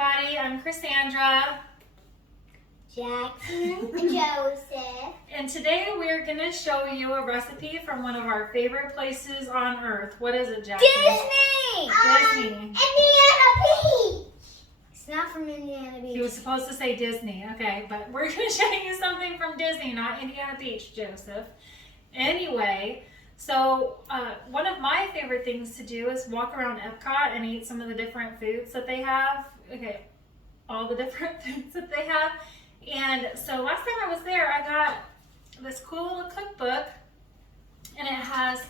everybody. I'm Crissandra. Jackson and Joseph. And today we're going to show you a recipe from one of our favorite places on earth. What is it, Jackson? Disney! Disney. Indiana Beach! It's not from Indiana Beach. He was supposed to say Disney. Okay, but we're going to show you something from Disney, not Indiana Beach, Joseph. Anyway, so one of my favorite things to do is walk around Epcot and eat some of the different foods that they have. Okay, all the different foods that they have. And so last time I was there, I got this cool little cookbook, and it has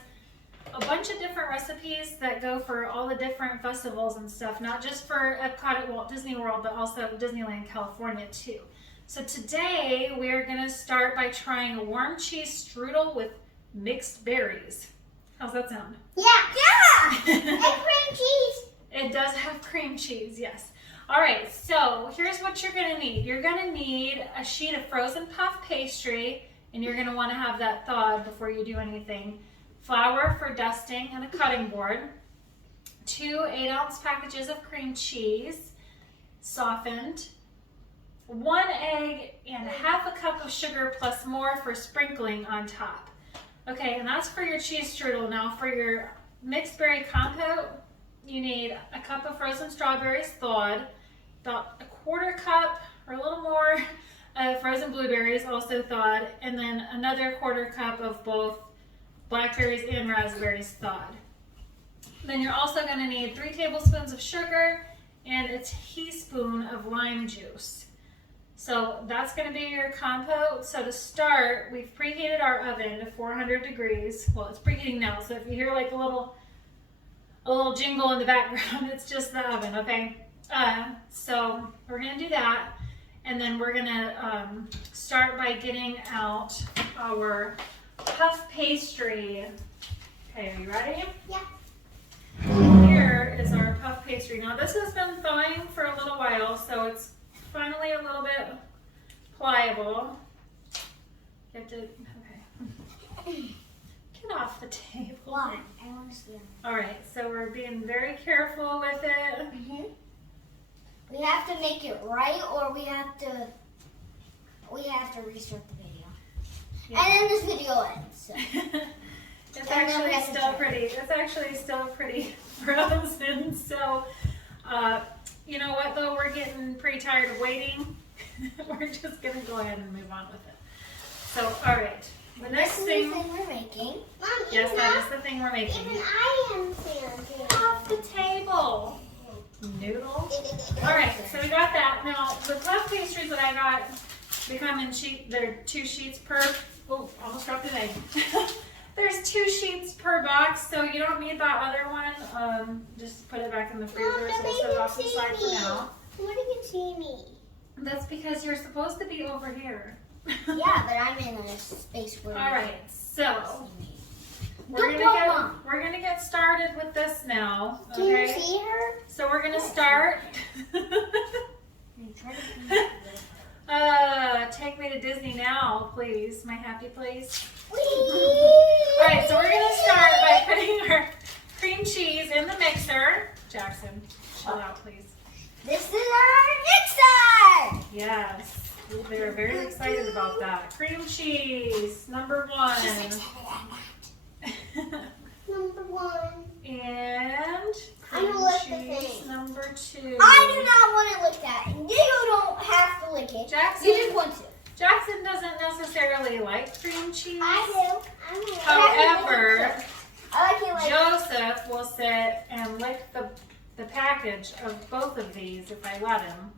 a bunch of different recipes that go for all the different festivals and stuff, not just for Epcot at Walt Disney World, but also Disneyland, California too. So today we're going to start by trying a warm cheese strudel with mixed berries. How's that sound? Yeah! Yeah! And cream cheese. It does have cream cheese, yes. All right, so here's what you're gonna need. You're gonna need a sheet of frozen puff pastry, and you're gonna wanna have that thawed before you do anything. Flour for dusting and a cutting board. 2 8-ounce packages of cream cheese, softened. 1 egg and half a cup of sugar plus more for sprinkling on top. Okay, and that's for your cheese strudel. Now for your mixed berry compote, you need a cup of frozen strawberries thawed, about a 1/4 cup or a little more of frozen blueberries also thawed, and then another 1/4 cup of both blackberries and raspberries thawed. Then you're also going to need 3 tablespoons of sugar and a teaspoon of lime juice. So that's going to be your compote. So to start, we've preheated our oven to 400 degrees. Well, it's preheating now, so if you hear like a little jingle in the background, it's just the oven, okay? So we're gonna do that, and then we're gonna start by getting out our puff pastry. Okay, are you ready? Yeah. Here is our puff pastry. Now this has been thawing for a little while, so it's finally a little bit pliable. You have to, okay. Get off the table. Why? I want to see them. All right, so we're being very careful with it. Mm-hmm. We have to make it right, or we have to restart the video. Yeah. And then this video ends. So. It's actually still pretty frozen. So, you know what though? We're getting pretty tired of waiting. We're just gonna go ahead and move on with it. So, all right. The next thing we're making. Mom, yes, that is the thing we're making. Even I am fancy. Off the table. Noodle. All right, so we got that. Now, the puff pastries that I got, they come in they're 2 sheets per, oh, almost dropped an egg. There's 2 sheets per box, so you don't need that other one. Just put it back in the freezer, so we'll set it off to the side for now. Nobody can see me. That's because you're supposed to be over here. Yeah, but I'm in a space where. All right, so we're gonna get started with this now. Okay? Can you see her? So we're gonna start. Take me to Disney now, please. My happy place. All right, so we're gonna start by putting our cream cheese in the mixer. Jackson, chill out, please. This is our mixer. Yes. They're very excited about that. Cream cheese, number 1. Number 1. And cream cheese, number 2. I do not want it licked at. You don't have to lick it. Jackson, you just want to. Jackson doesn't necessarily like cream cheese. I do. However, I like it like Joseph will sit and lick the package of both of these if I let him.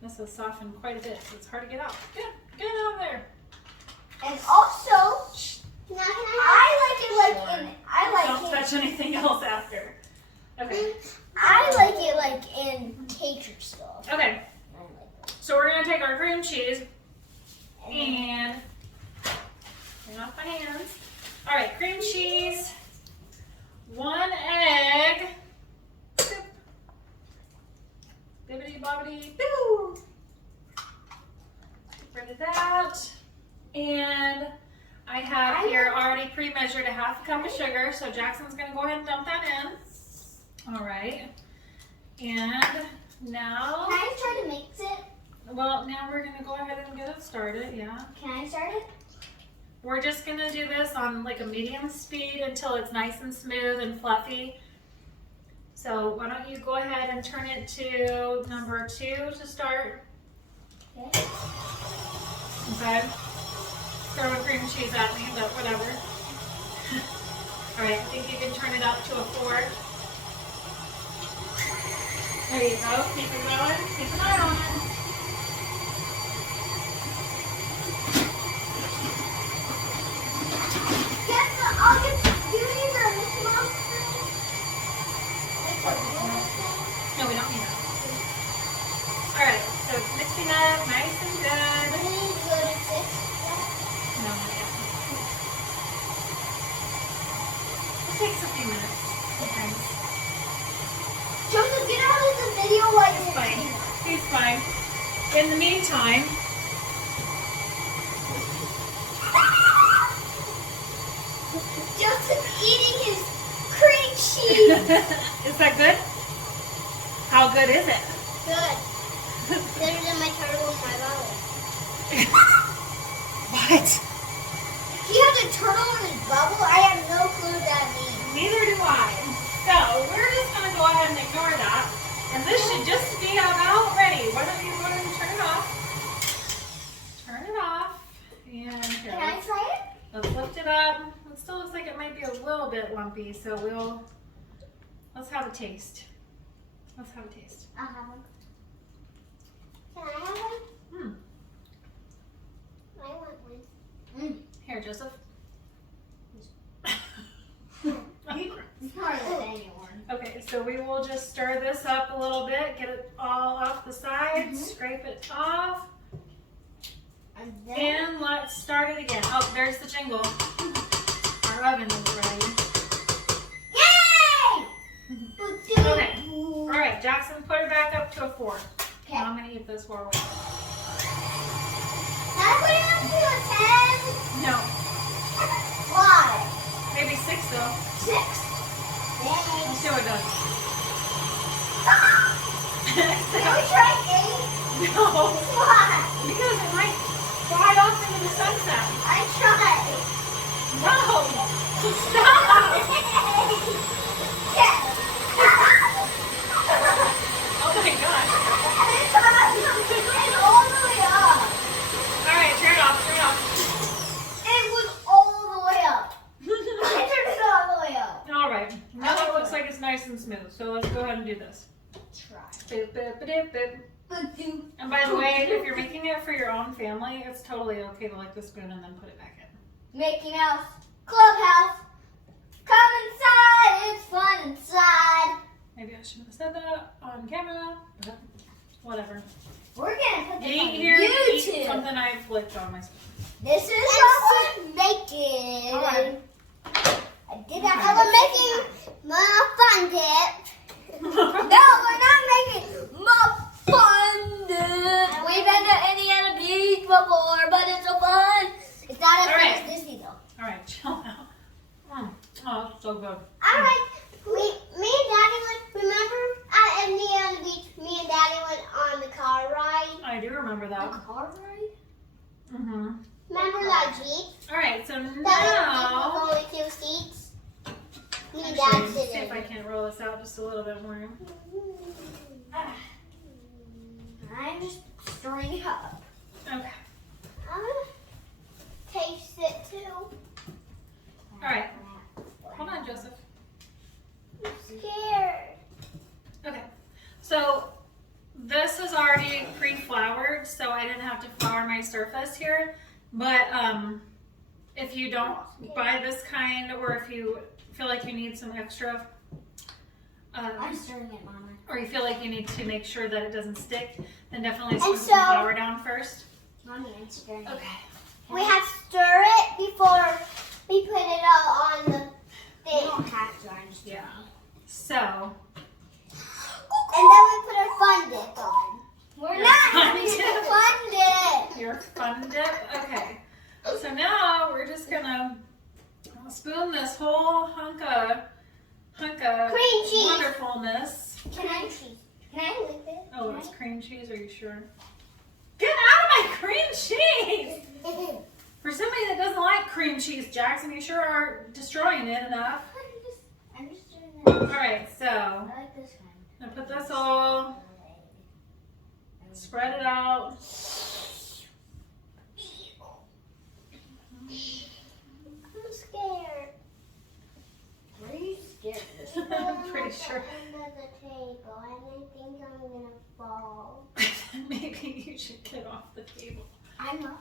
This has softened quite a bit, so it's hard to get out. Get out of there. And also, I like it like in. Don't touch anything else after. Okay. I like it like in cake or stuff. Okay. So we're gonna take our cream cheese and clean off my hands. All right, cream cheese, 1 egg. Bibbidi bobbidi boo. Get rid of that. And I have here already pre-measured a half a cup of sugar, so Jackson's gonna go ahead and dump that in. All right. And now Can I Well, now we're gonna go ahead and get it started, yeah. Can I start it? We're just gonna do this on like a medium speed until it's nice and smooth and fluffy. So why don't you go ahead and turn it to number 2 to start. Okay. Okay. Throwing cream cheese at me, but whatever. All right, I think you can turn it up to a 4. There you go. Keep it going. Keep an eye on it. I'll get you need the Mickey Mouse thing. No, we don't need that. All right, so it's mixing up nice and good. We need to go to 6. No, not yet. It takes a few minutes sometimes. Joseph, get out of the video while It's you're fine. He's fine. In the meantime, Joseph eating his cream cheese. is that good? How good is it? Good. Better than my turtle in my belly. What? He has a turtle in his bubble? I have no clue what that means. Neither do I. So we're just going to go ahead and ignore that. And this should just be about ready. Why don't you go ahead and turn it off? Turn it off. And here, Can I try it? let's lift it up. It still looks like it might be a little bit lumpy, so let's have a taste. Let's have a taste. I'll have one. Can I have one? I want one. Here, Joseph. It's harder than anyone. Okay, so we will just stir this up a little bit, get it all off the sides, scrape it off, And then and let's start it again. Oh, there's the jingle. Our oven is ready. yay! Okay. All right, Jackson, put it back up to a 4. Okay. Now I'm gonna eat this 4 with. Can I put it up to a 10? No, Why? maybe 6 though. 6. Let's Thanks. see what it does. Can we try 8? No, Why? because it might fly off into the sunset. I tried. No, stop. Yes. Oh my gosh. It's all the way up. All right, turn it off, turn it off. It was all the way up. I turned it all the way up. All right, now it looks like it's nice and smooth, so let's go ahead and do this. Try. Boop, boop, boop, boop. And by the way, if you're making it for your own family, it's totally okay to lick the spoon and then put it back in. Mickey Mouse Clubhouse. Come inside. It's fun inside. Maybe I shouldn't have said that on camera, but whatever. We're gonna put this Eat on here, eat YouTube. something I've licked on my spoon. This is what we're making. All right. I did that. And we're making my fun dip. No, we're not making my fun dip. We've been to Indiana Beach before, but it's so fun. It's not as All fun right. as Disney though. All right, chill out. Oh, it's so good. Alright, me and Daddy went, remember at Indiana Beach, me and Daddy went on the car ride? I do remember that. Car ride? Mm-hmm. Remember that Jeep? All right, so That now, was only 2 seats? Me and actually, Dad see sit if I in. can't roll this out just a little bit more. I'm just stirring it up. Okay. I'm gonna taste it too. All right. Hold on, Joseph. I'm scared. Okay. So this is already pre-floured, so I didn't have to flour my surface here. But if you don't buy this kind, or if you feel like you need some extra, I'm stirring it, Mama. or you feel like you need to make sure that it doesn't stick, then definitely sprinkle so- some flour down first. Mommy, I'm stirring it. Okay. We have to stir it before we put it all on the thing. We don't have to, I'm just Yeah. So. And then we put our fun dip on. We're Your not fun having dip. a fun dip. Your fun dip. Okay. So now we're just gonna spoon this whole hunk of Cream cheese. wonderfulness. Can I lick it? Oh, it's cream cheese. Are you sure? like cream cheese. For somebody that doesn't like cream cheese, Jackson, you sure are destroying it enough. I'm just doing this. All right, so I like this kind. I'm gonna put this all, spread it out. I'm scared. What are you scared of? I'm pretty sure. Under the table, and I think I'm gonna fall. Maybe you should get off the table. I'm not.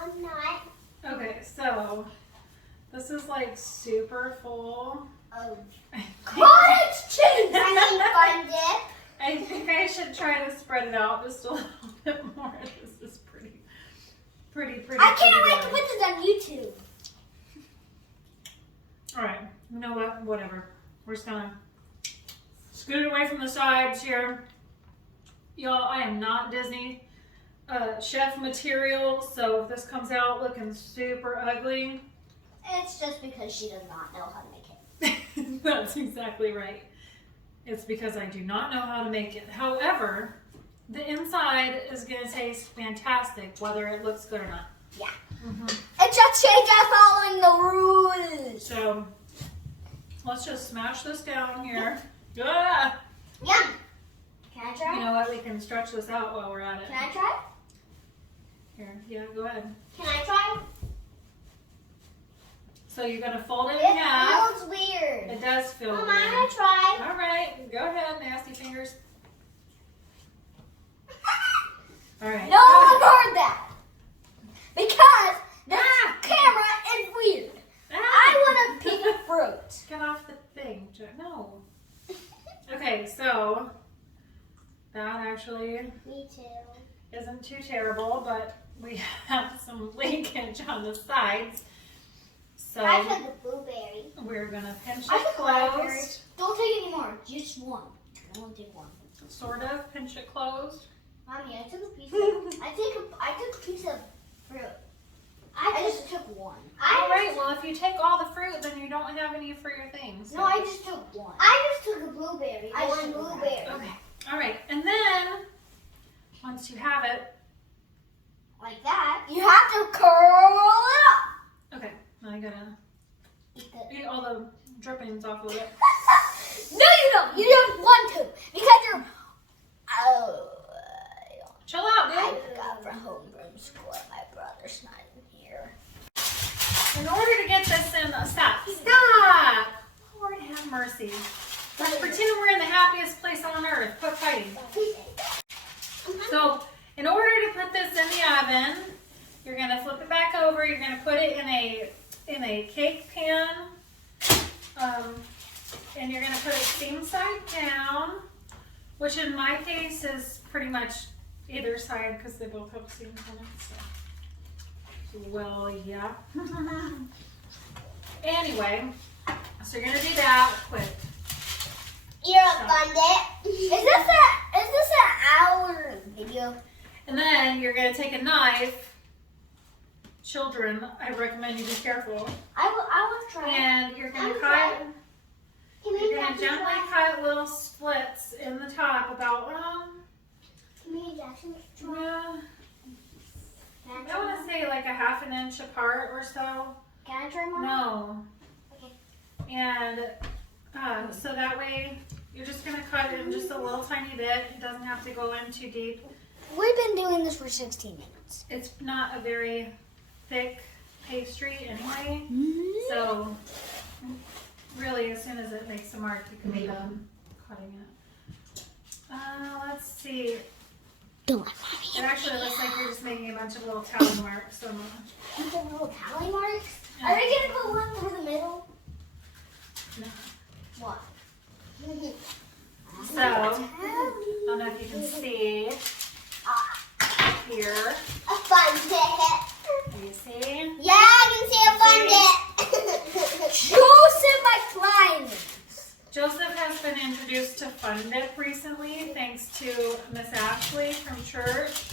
I'm not. Okay, so this is like super full. Oh. Cottage cheese! I need fun dip. I think I should try to spread it out just a little bit more. This is pretty. I can't wait to put this on YouTube. All right, you know what? Whatever. We're just gonna scoot it away from the sides here. Y'all, I am not Disney chef material, so if this comes out looking super ugly, It's just because she does not know how to make it. that's exactly right. It's because I do not know how to make it. However, the inside is going to taste fantastic, whether it looks good or not. Yeah. Mm-hmm. It's just change following the rules. So, let's just smash this down here. Ah! Yum. Can I try? You know what? We can stretch this out while we're at it. Can I try? Here, yeah, go ahead. Can I try? So you're going to fold it in It half. feels weird. It does feel Mama, weird. I'm gonna try. All right, go ahead, nasty fingers. All right. No one heard that. Because this camera is weird. I want to pick fruit. Get off the thing. No. Okay, so that actually Me too. isn't too terrible, but we have some leakage on the sides. So I took a blueberry. we're gonna pinch I it took blackberry. closed. Don't take any more. Just one. I won't take one. Sort of pinch it closed. Mommy, I took a piece of. I took a piece of fruit. I just took one. All right. Well, if you take all the fruit, then you don't have any for your things. No, I just took one. I just took a blueberry. I want blueberry. Okay. All right. And then once you have it, Like that. You have to curl it up. okay. Now I gotta Eat the- eat all the drippings off of it. No, you don't. You don't want to because you're. Oh. Chill out, I dude. got from home from school. My brother's not in here. In order to get this in, stop! Lord have mercy. Let's pretend we're in the happiest place on earth. Quit fighting. So, in order to put this in the oven, you're gonna flip it back over. You're gonna put it in a cake pan, and you're gonna put it seam side down, which in my case is pretty much either side because they both have seams on it. So. Well, yeah. Anyway, so you're gonna do that quick. You're a bandit. Is this an hour video? And then you're gonna take a knife. Children, I recommend you be careful. I will try. And you're gonna I'm cut. Can You're gonna gently cut little splits in the top, about Can me and Jackson try? yeah, Can I want to say like a half an inch apart or so. Can I try more? No. Okay. And so that way you're just gonna cut it in just a little tiny bit. It doesn't have to go in too deep. We've been doing this for 16 minutes. It's not a very thick pastry anyway, so really as soon as it makes a mark, you can be done cutting it. Let's see. Don't let Mommy. It actually looks like you're just making a bunch of little tally marks. So Little tally marks? Are we gonna put one through the middle? no. What? So I don't know if you can see here. A fun dip. Do you see? Yeah, I can see a fun dip. Joseph, my clients. Joseph has been introduced to Fun Dip recently, thanks to Miss Ashley from church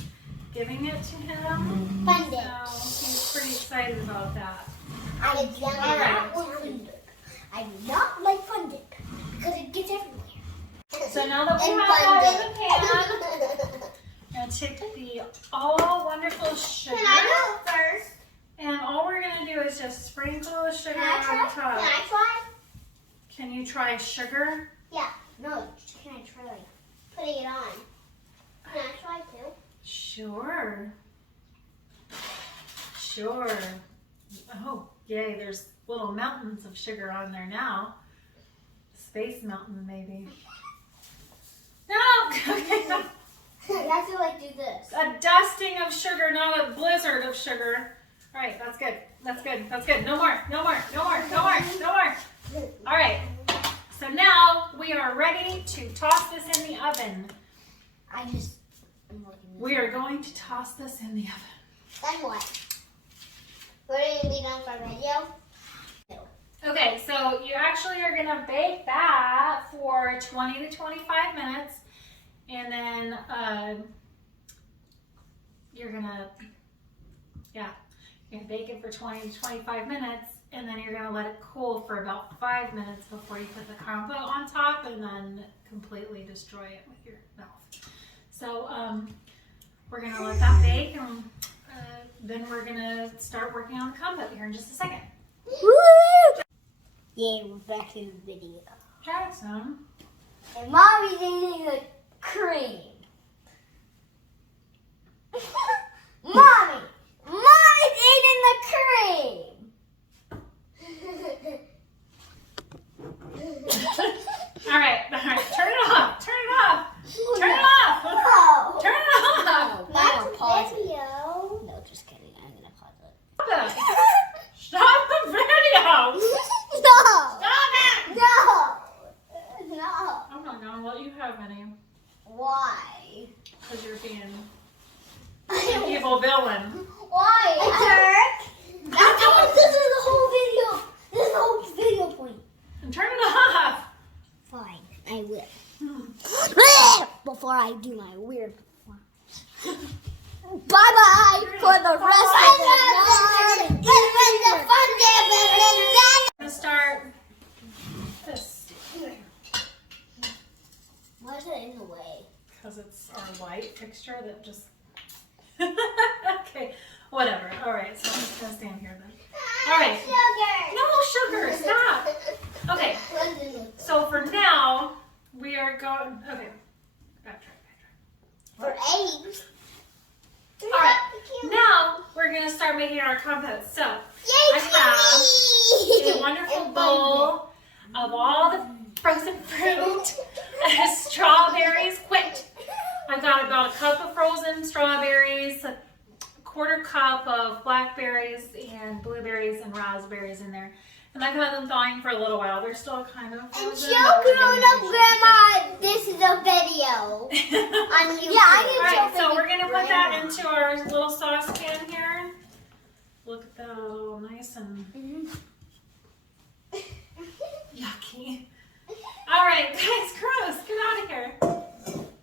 giving it to him. Fun dip. So he's pretty excited about that. I do not like fun dip. I do not like fun dip because it gets everywhere. So now that we have that in the pan, I'm going to take the all wonderful sugar. Can I go first? And all we're going to do is just sprinkle the sugar Can I on try? top. Can I try? Can you try sugar? Yeah. No, can I try putting it on? Can I try too? Sure. Sure. Oh, yay, there's little mountains of sugar on there now. Space mountain, maybe. No! Okay. You have to like do this. A dusting of sugar, not a blizzard of sugar. All right, that's good. That's good. That's good. No more. No more. No more. No more. No more. All right. So now we are ready to toss this in the oven. I'm looking. We are going to toss this in the oven. Then what? We're going to be done for video. Okay, so you actually are going to bake that for 20 to 25 minutes. And then you're going to bake it for 20 to 25 minutes. And then you're going to let it cool for about 5 minutes before you put the compote on top and then completely destroy it with your mouth. So we're going to let that bake and then we're going to start working on the compote here in just a second. Woo! Yeah, we're back in the video. Jackson. And Mommy's eating the cream. Mommy! Mommy's eating the cream! All right, turn it off, turn it off, turn it off, No! turn it off. That's pause video. No, just kidding. I'm going to pause it. Stop the video. No! Stop it. No! No! I'm not going to let you have any Why? because you're being an evil villain. Why? Jerk! This is the whole video. This is the whole video point. And turn it off. Fine, I will. Before I do my weird performance. Bye-bye for the rest of the night. I'm going to start this Why is it in the way? because it's our light fixture that just... Okay, whatever. All right, so I'm just going to stand here then. All right. Sugar. No sugar, stop. Okay, so for now, we are going... Okay, backtrack. For eggs. All right, now we're going to start making our compote. So I have a wonderful bowl of all the frozen fruit, strawberries. Quit. I've got about a cup of frozen strawberries, a quarter cup of blackberries and blueberries and raspberries in there. And I've had them thawing for a little while. They're still kind of And frozen. show grown-up grandma this is a video on YouTube. All right, so we're going to put that into our little saucepan here. Look at that, all nice and yucky. All right, guys, gross. Get out of here.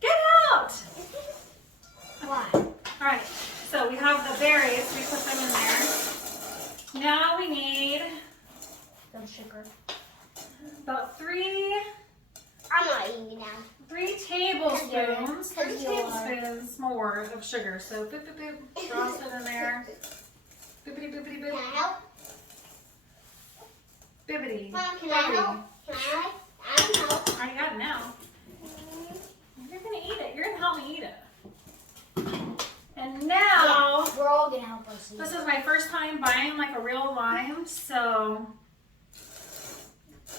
Get out. Why? All right, so we have the berries. We put them in there. Now we need Some sugar. about 3 I'm not eating now. 3 tablespoons. 3 'Cause you are. tablespoons more of sugar. So boop, boop, boop. Toss it in there. Boopity, boopity, Can I boop. help? Bibbity. Mom, can I help? Can I? I can help. I got it now. You're gonna eat it. You're gonna help me eat it. And now, We're all gonna help us. this is my first time buying like a real lime, so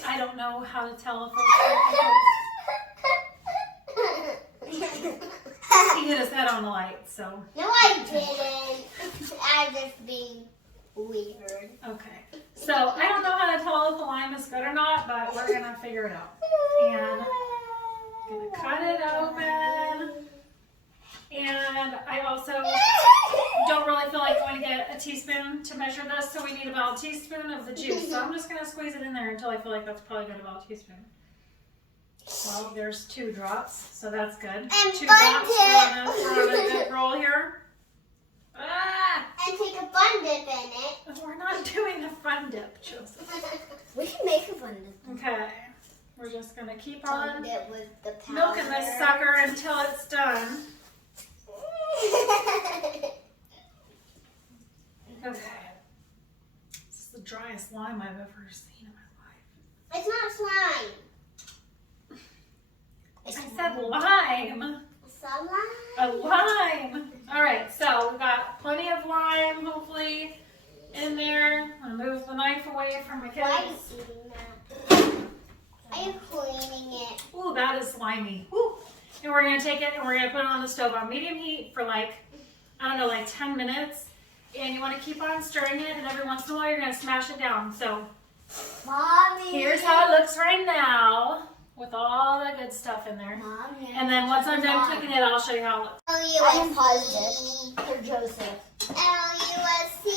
I don't know how to tell if he hit his head on the light. So No, I didn't. I'm just being weird. okay. So I don't know how to tell if the lime is good or not, but we're gonna figure it out. And I'm gonna cut it open. And I also don't really feel like going to get a teaspoon to measure this, so we need about a teaspoon of the juice. So I'm just going to squeeze it in there until I feel like that's probably good, about a teaspoon. Well, there's 2 drops, so that's good. And 2 fun drops. dip. We're on a good roll here. Ah! And take a fun dip in it. We're not doing a fun dip, Joseph. We can make a fun dip. Okay. We're just going to keep Fun on dip with the powder. milking this sucker until it's done. driest slime I've ever seen in my life. It's not slime. I said lime. Some A lime. All right, so we got plenty of lime, hopefully, in there. I'm gonna move the knife away from my Why are you kids. eating that? Are you cleaning it? Ooh, that is slimy. Ooh. And we're gonna take it and we're gonna put it on the stove on medium heat for like, I don't know, like 10 minutes. And you wanna keep on stirring it, and every once in a while you're gonna smash it down. So Mommy. here's how it looks right now with all the good stuff in there. Mommy. And then once I'm done cooking it, I'll show you how it looks. I am positive for Joseph. L-U-S-C,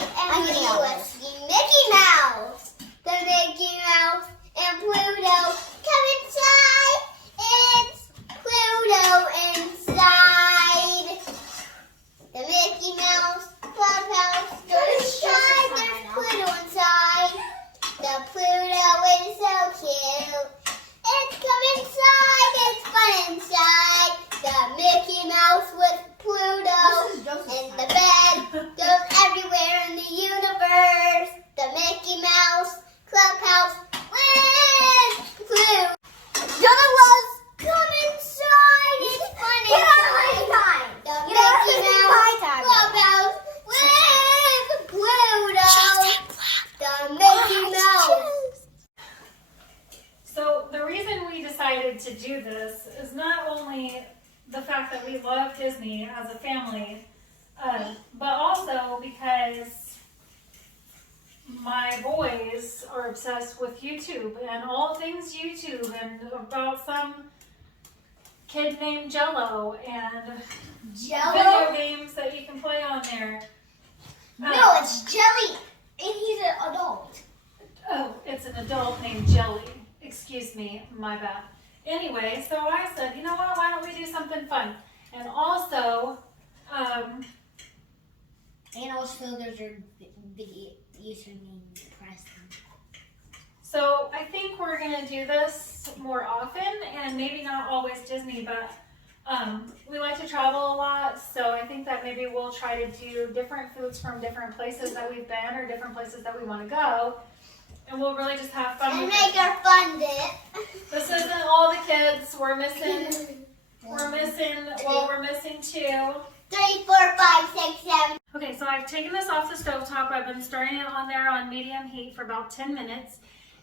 M-U-S-C, Mickey Mouse. The Mickey Mouse and Pluto come inside. It's Pluto inside. The Mickey Mouse clubhouse goes inside. There's Pluto inside. The Pluto is so cute. It's come inside. It's fun inside. The Mickey Mouse with Pluto in the bed goes everywhere in the universe. The Mickey Mouse clubhouse with Pluto. Dollars come inside. It's fun inside. The Mickey Mouse clubhouse with Pluto. The Mickey Mouse. So the reason we decided to do this is not only the fact that we love Disney as a family, but also because my boys are obsessed with YouTube and all things YouTube and about some kid named Jello and video games that you can play on there. No, it's Jelly, and he's an adult. Oh, it's an adult named Jelly. Excuse me, my bad. Anyway, so I said, you know what, why don't we do something fun? And also, there's your video username, Preston. so I think we're gonna do this more often, and maybe not always Disney, but we like to travel a lot, so I think that maybe we'll try to do different foods from different places that we've been or different places that we want to go, and we'll really just have fun And with make it. our fun dip. This isn't all the kids. We're missing two. 3, 4, 5, 6, 7. Okay, so I've taken this off the stovetop. I've been stirring it on there on medium heat for about 10 minutes.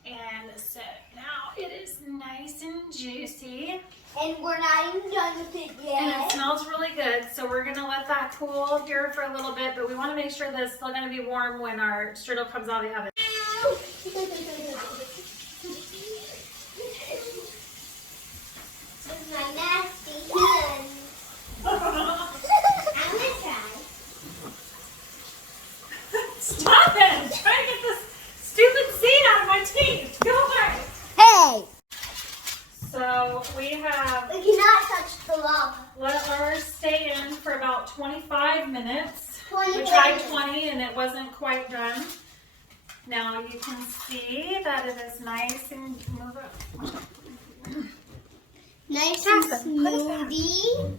And so now it is nice and juicy. And we're not even done with it yet. And it smells really good. So we're going to let that cool here for a little bit. But we want to make sure that it's still going to be warm when our strudel comes out of the oven. This is my nasty hand. I'm gonna try. Stop it! I'm trying to get this stupid seed out of my teeth. Go away. Hey! So we have We cannot touch the lava. let ours stay in for about 25 minutes. 20 We tried minutes. 20 and it wasn't quite done. Now you can see that it is nice and move it. Nice and smoothie.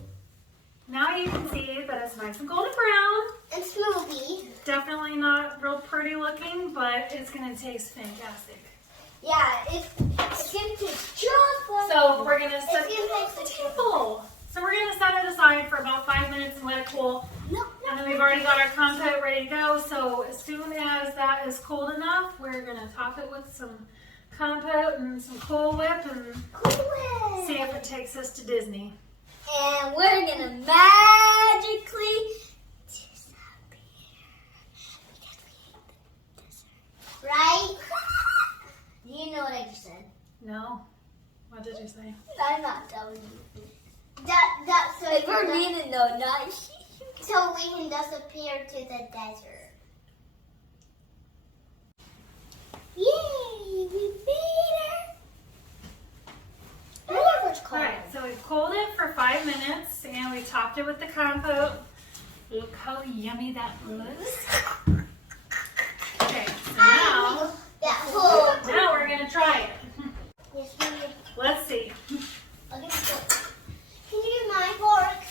Now you can see that it's nice and golden brown. And smoothie. Definitely not real pretty looking, but it's gonna taste fantastic. Yeah, it's gonna taste just like. So we're gonna set It's gonna taste like table. So we're gonna set it aside for about 5 minutes and let it cool. And then we've already got our compote ready to go. So as soon as that is cold enough, we're gonna top it with some compote and some Cool Whip and Cool. see if it takes us to Disney. And we're gonna magically disappear because we ate the dessert. Right? Do you know what I just said? No? What did you say? I'm not telling you. That's so if we're meaning though, not so we can disappear to the desert. Yay! We made her. I wonder what's called. Alright, so we've cooled it for 5 minutes and we topped it with the compote. Look how yummy that was. Okay, so now we're gonna try it. Yes, we did. Let's see. I'll give you fork. Can you give my fork?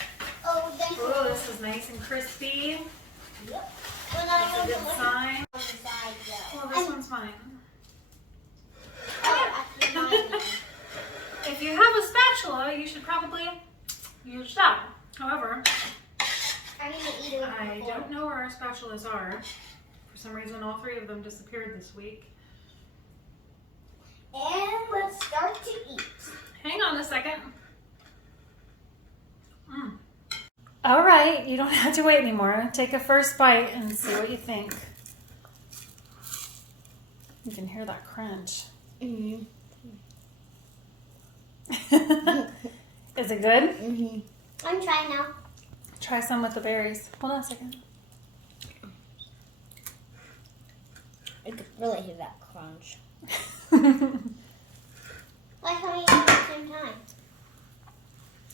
Oh, then. Oh, this is nice and crispy. Yep. That's a good sign. On the side, though. Well, this one don't know where our spatulas are. For some reason, all three of them disappeared this week. And let's start to eat. Hang on a second. All right, you don't have to wait anymore. Take a first bite and see what you think. You can hear that crunch. Mm-hmm. Is it good? Mm-hmm. I'm trying now. Try some with the berries. Hold on a second. I could really hear that crunch. Why can't we eat at the same time?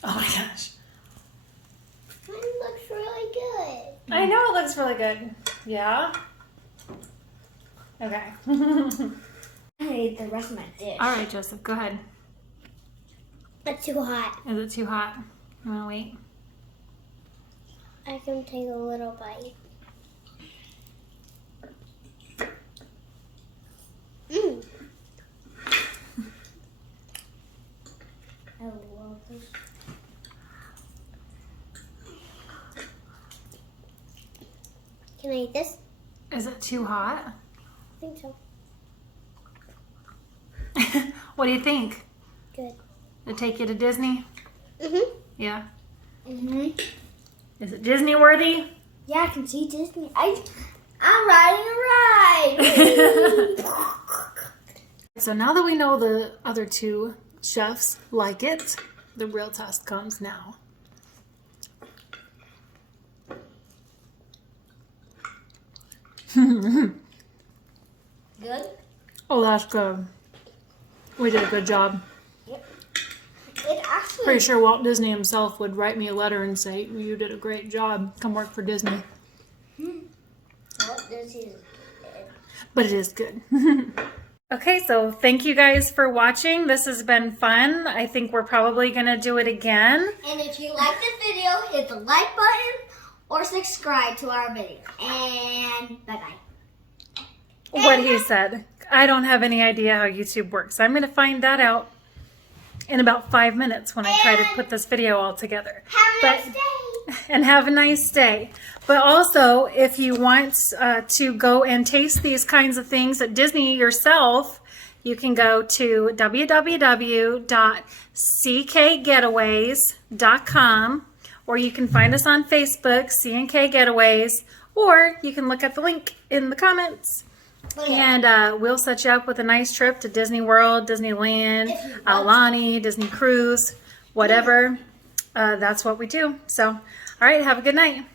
Oh my gosh. Mine looks really good. I know it looks really good. Yeah? Okay. I ate the rest of my dish. All right, Joseph, go ahead. It's too hot. Is it too hot? You want to wait? I can take a little bite. Mmm. I love this. Can I eat this? Is it too hot? I think so. What do you think? Good. To take you to Disney? Mm-hmm. Yeah. Mm-hmm. Is it Disney worthy? Yeah, I can see Disney. I'm riding a ride. So now that we know the other two chefs like it, the real test comes now. Good? Oh, that's good. We did a good job. Yep. It actually... Pretty sure Walt Disney himself would write me a letter and say, you did a great job. Come work for Disney. Well, this is... But it is good. Okay, so thank you guys for watching. This has been fun. I think we're probably going to do it again. And if you like this video, hit the like button or subscribe to our video. And bye-bye. What he said. I don't have any idea how YouTube works. I'm going to find that out in about 5 minutes when I try to put this video all together. Have a nice day. And have a nice day. But also, if you want to go and taste these kinds of things at Disney yourself, you can go to www.ckgetaways.com, or you can find us on Facebook, C&K Getaways, or you can look at the link in the comments. And we'll set you up with a nice trip to Disney World, Disneyland, Aulani, Disney Cruise, whatever. That's what we do. So, all right, have a good night.